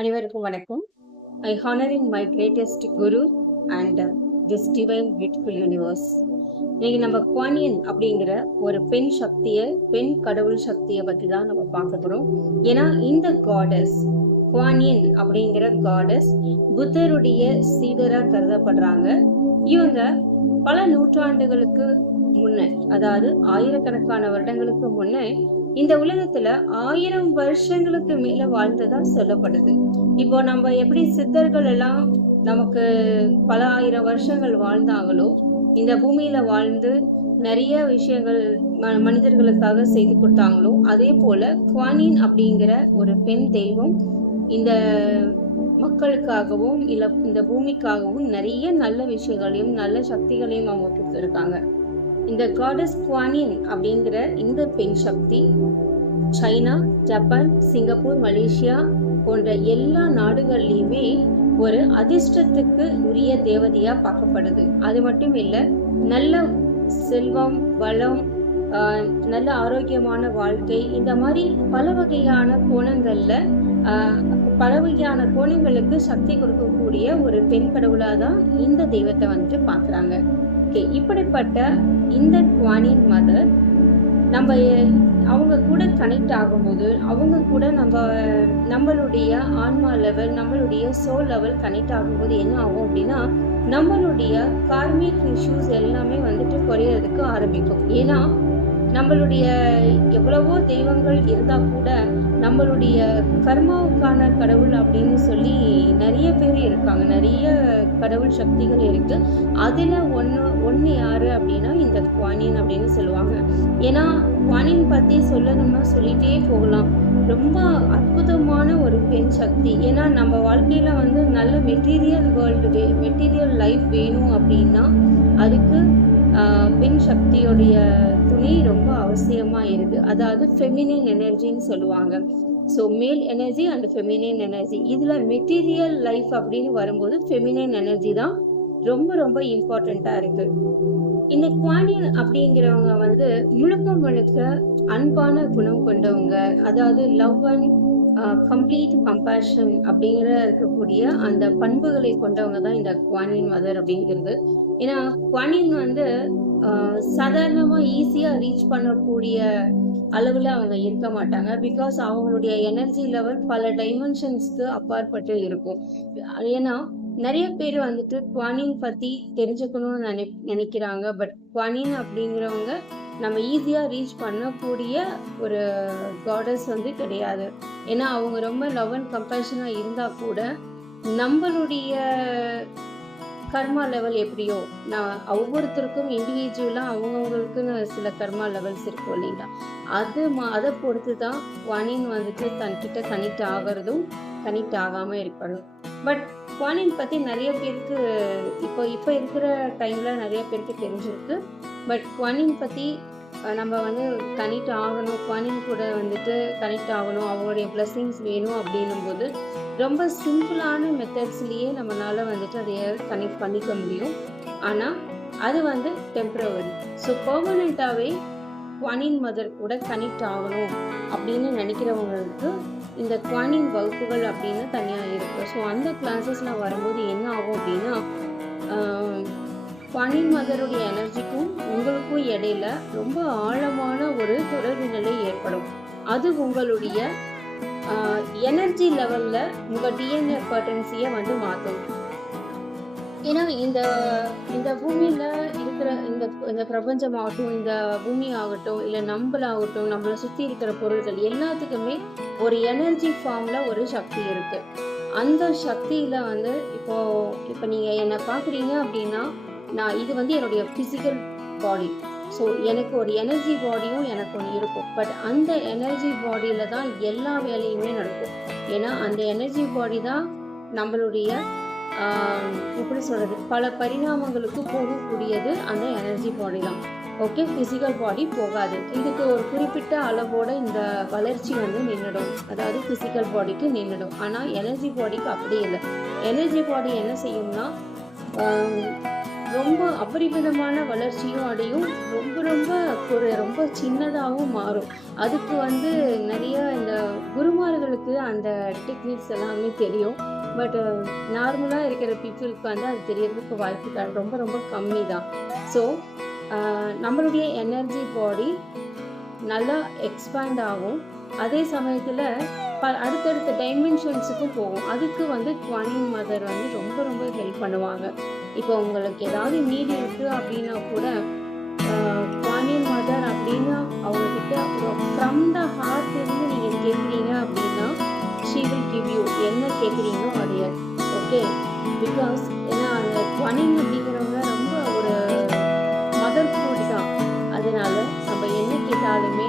அனைவருக்கும் வணக்கம். I honoring my greatest guru and this divine beautiful universe. இன்னைக்கு நம்ம குவானியன் அப்படிங்கிற ஒரு பெண் சக்திய, பெண் கடவுள் சக்தியை பத்தி தான் நம்ம பார்க்க போறோம். ஏன்னா இந்த காடஸ் குவானியன் அப்படிங்கிற காடஸ் புத்தருடைய சீடரா கருதப்படுறாங்க. இவங்க பல நூற்றாண்டுகளுக்கு முன்ன, அதாவது ஆயிரக்கணக்கான வருடங்களுக்கு முன்ன இந்த உலகத்துல 1000 வருஷங்களுக்கு மேல வாழ்ந்ததா சொல்லப்படுது. இப்போ நம்ம எப்படி சித்தர்கள் எல்லாம் நமக்கு பல ஆயிரம் வருஷங்கள் வாழ்ந்தாங்களோ, இந்த பூமியில வாழ்ந்து நிறைய விஷயங்கள் மனிதர்களுக்காக செய்து கொடுத்தாங்களோ, அதே போல குவானின் அப்படிங்கிற ஒரு பெண் தெய்வம் இந்த மக்களுக்காகவும் இல்ல இந்த பூமிக்காகவும் நிறைய நல்ல விஷயங்களையும் நல்ல சக்திகளையும் அவங்க கொடுத்துருக்காங்க. இந்த காடஸ் குவானின் அப்படிங்கிற இந்த பெண் சக்தி சைனா, ஜப்பான், சிங்கப்பூர், மலேசியா போன்ற எல்லா நாடுகள்லயுமே ஒரு அதிர்ஷ்டத்துக்கு உரிய தேவதையா பார்க்கப்படுது. அது மட்டும் இல்ல, நல்ல செல்வம், வளம், நல்ல ஆரோக்கியமான வாழ்க்கை, இந்த மாதிரி பல வகையான கோணங்கள்ல பல வகையான கோணங்களுக்கு சக்தி கொடுக்கக்கூடிய ஒரு பெண் கடவுளா தான் இந்த தெய்வத்தை வந்துட்டு பாக்குறாங்க. இப்படிப்பட்ட இந்த குவானின் மதர் நம்ம அவங்க கூட கனெக்ட் ஆகும்போது, அவங்க கூட நம்மளுடைய ஆன்மா லெவல், நம்மளுடைய சோல் லெவல் கனெக்ட் ஆகும்போது என்ன ஆகும் அப்படின்னா, நம்மளுடைய கார்மிக் இஷ்யூஸ் எல்லாமே வந்துட்டு குறையறதுக்கு ஆரம்பிக்கும். ஏன்னா நம்மளுடைய எவ்வளவோ தெய்வங்கள் இருந்தா கூட நம்மளுடைய கர்மாவுக்கான கடவுள் அப்படின்னு சொல்லி நிறைய பேர் இருக்காங்க, நிறைய கடவுள் சக்திகள் இருக்கு. அதுல ஒண்ணு யாரு அப்படின்னா இந்த குவானின் அப்படின்னு சொல்லுவாங்க. ஏன்னா குவானின் பத்தி சொல்லணும்னா சொல்லிட்டே போகலாம். ரொம்ப அற்புதமான ஒரு பெண் சக்தி. ஏன்னா நம்ம வாழ்க்கையில வந்து நல்ல மெட்டீரியல் லைஃப் வேணும் அப்படின்னா அதுக்கு பெண் சக்தியோடைய துணை ரொம்ப அவசியமா இருக்கு. அதாவது ஃபெமினின் எனர்ஜின்னு சொல்லுவாங்க. So male energy and feminine energy, இதுல மெட்டீரியல் லைஃப் அப்படின்னு வரும்போது ஃபெமினின் எனர்ஜி தான் ரொம்ப ரொம்ப இம்பார்ட்டண்டா இருக்கு. இந்த குவானியன் அப்படிங்கிறவங்க வந்து முழுக்க அன்பான குணம் கொண்டவங்க, அதாவது லவ் அண்ட் கம்ப்ளீட் கம்பேஷன் அப்படிங்கிற இருக்கக்கூடிய அந்த பண்புகளை கொண்டவங்க தான் இந்த குவானியன் மதர் அப்படிங்கிறது. ஏன்னா குவானியன் வந்து சாதாரணமா ஈஸியா ரீச் பண்ணக்கூடிய அளவுல அவங்க இருக்க மாட்டாங்க. பிகாஸ் அவங்களுடைய எனர்ஜி லெவல் பல டைமென்ஷன்ஸ்க்கு அப்பாற்பட்டு இருக்கும். ஏன்னா நிறைய பேர் வந்துட்டு குவானின் பத்தி தெரிஞ்சுக்கணும்னு நினைக்கிறாங்க. பட் குவானின் அப்படிங்கிறவங்க நம்ம ஈஸியா ரீச் பண்ணக்கூடிய ஒரு காடஸ் வந்து கிடையாது. ஏன்னா அவங்க ரொம்ப லவ் அண்ட் கம்பேஷனா இருந்தா கூட நம்மளுடைய கர்மா லெவல் எப்படியோ, நான் ஒவ்வொருத்தருக்கும் இண்டிவிஜுவலா அவங்கவுங்களுக்குன்னு சில கர்மா லெவல்ஸ் இருக்கும் இல்லைங்களா, அதை பொறுத்து தான் குவானின் வந்துட்டு தன்கிட்ட கனெக்ட் ஆகிறதும் கனெக்ட் ஆகாம இருக்கணும். பட் குவானின் பத்தி நிறைய பேருக்கு இப்போ இருக்கிற டைம்ல நிறைய பேருக்கு தெரிஞ்சிருக்கு. பட் குவானின் பத்தி நம்ம வந்து கனெக்ட் ஆகணும், குவானின் கூட வந்துட்டு கனெக்ட் ஆகணும், அவங்களுடைய பிளெஸிங்ஸ் வேணும் அப்படின்னும் போது ரொம்ப சிம்பிளான மெத்தட்ஸ்லேயே நம்மளால வந்துட்டு அதைய கனெக்ட் பண்ணிக்க முடியும். ஆனால் அது வந்து டெம்பரவரி. ஸோ பெர்மனண்ட்டாகவே குவானின் மதர் கூட கனெக்ட் ஆகணும் அப்படின்னு நினைக்கிறவங்களுக்கு இந்த குவானின் வகுப்புகள் அப்படின்னு தனியாக இருக்கு. ஸோ அந்த கிளாஸஸ்லாம் வரும்போது என்ன ஆகும் அப்படின்னா, குவானின் மதருடைய எனர்ஜிக்கும் உங்களுக்கும் இடையில ரொம்ப ஆழமான ஒரு தொடர்பு நிலை ஏற்படும். அது உங்களுடைய எனர்ஜி லெவல்ல உங்க டிஎன்ஏ பர்டன்சியை வந்து மாற்றும். ஏன்னா இந்த பூமியில இருக்கிற இந்த பிரபஞ்சமாகட்டும், இந்த பூமி ஆகட்டும், இல்லை நம்மளாகட்டும், நம்மளை சுற்றி இருக்கிற பொருள்கள் எல்லாத்துக்குமே ஒரு எனர்ஜி ஃபார்ம்ல ஒரு சக்தி இருக்கு. அந்த சக்தியில வந்து இப்போ நீங்க என்னை பார்க்குறீங்க அப்படின்னா, இது வந்து என்னுடைய பிசிக்கல் பாடி. ஸோ எனக்கு ஒரு எனர்ஜி பாடியும் எனக்கு ஒன்று இருக்கும். பட் அந்த எனர்ஜி பாடியில தான் எல்லா வேலையுமே நடக்கும். ஏன்னா அந்த எனர்ஜி பாடி தான் நம்மளுடைய எப்படி சொல்றது, பல பரிணாமங்களுக்கு போகக்கூடியது அந்த எனர்ஜி பாடி தான். ஓகே, பிசிக்கல் பாடி போகாது. இதுக்கு ஒரு குறிப்பிட்ட அளவோட இந்த வளர்ச்சி வந்து நின்றுடும், அதாவது பிசிக்கல் பாடிக்கு நின்றுடும். ஆனால் எனர்ஜி பாடிக்கு அப்படி இல்லை. எனர்ஜி பாடி என்ன செய்யும்னா ரொம்ப அபரிமிதமான வளர்ச்சியும் அடையும். ரொம்ப ரொம்ப ரொம்ப சின்னதாகவும் மாறும். அதுக்கு வந்து நிறைய இந்த குருமார்களுக்கு அந்த டெக்னிக்ஸ் எல்லாமே தெரியும். பட் நார்மலா இருக்கிற பீப்புளுக்கு வந்து அது தெரியறதுக்கு வாய்ப்புகள் ரொம்ப ரொம்ப கம்மி தான். ஸோ நம்மளுடைய எனர்ஜி பாடி நல்லா எக்ஸ்பேண்ட் ஆகும். அதே சமயத்துல அடுத்தடுத்த டைமென்ஷன்ஸுக்கும் போகும். அதுக்கு வந்து குவானின் மதர் வந்து ரொம்ப ரொம்ப ஹெல்ப் பண்ணுவாங்க. இப்போ உங்களுக்கு ஏதாவது நீட் இருக்கு அப்படின்னா கூட குவானின் மதர் அப்படின்னு அவங்கக்கிட்ட ஃப்ரம் த ஹார்ட் இருந்து நீங்கள் கேட்குறீங்க அப்படின்னா ஷீ வில் கிவ் யூ என்ன கேட்குறீங்களோ அது. ஓகே, பிகாஸ் ஏன்னா அந்த குவானின் அப்படிங்கிறவங்க ரொம்ப ஒரு மதர் ஃபுட் தான். அதனால நம்ம என்ன கேட்டாலுமே